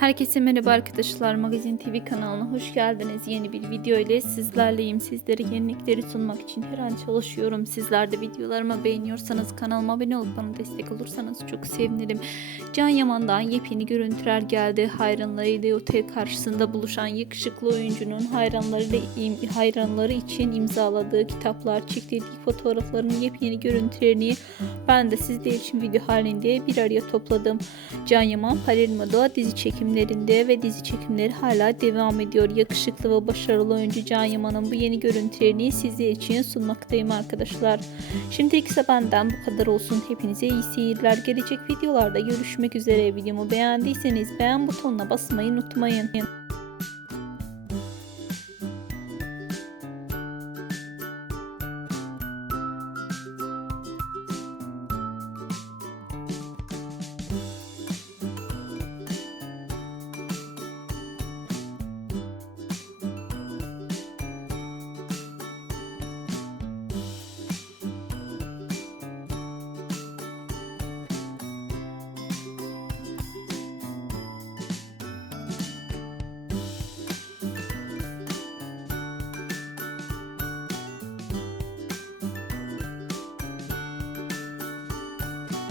Herkese merhaba arkadaşlar. Magazin TV kanalına hoş geldiniz. Yeni bir video ile sizlerleyim. Sizlere yenilikleri sunmak için her an çalışıyorum. Sizler de videolarımı beğeniyorsanız kanalıma abone olup bana destek olursanız çok sevinirim. Can Yaman'dan yepyeni görüntüler geldi. Hayranlarıyla otel karşısında buluşan yakışıklı oyuncunun hayranlarıyla hayranları için imzaladığı kitaplar, çektirdiği fotoğrafların yepyeni görüntülerini ben de sizler için video halinde bir araya topladım. Can Yaman Palermo'da dizi çekimlerinde ve dizi çekimleri hala devam ediyor. Yakışıklı ve başarılı oyuncu Can Yaman'ın bu yeni görüntülerini sizler için sunmaktayım arkadaşlar. Şimdilik ise benden bu kadar olsun. Hepinize iyi seyirler. Gelecek videolarda görüşmek üzere. Videomu beğendiyseniz beğen butonuna basmayı unutmayın.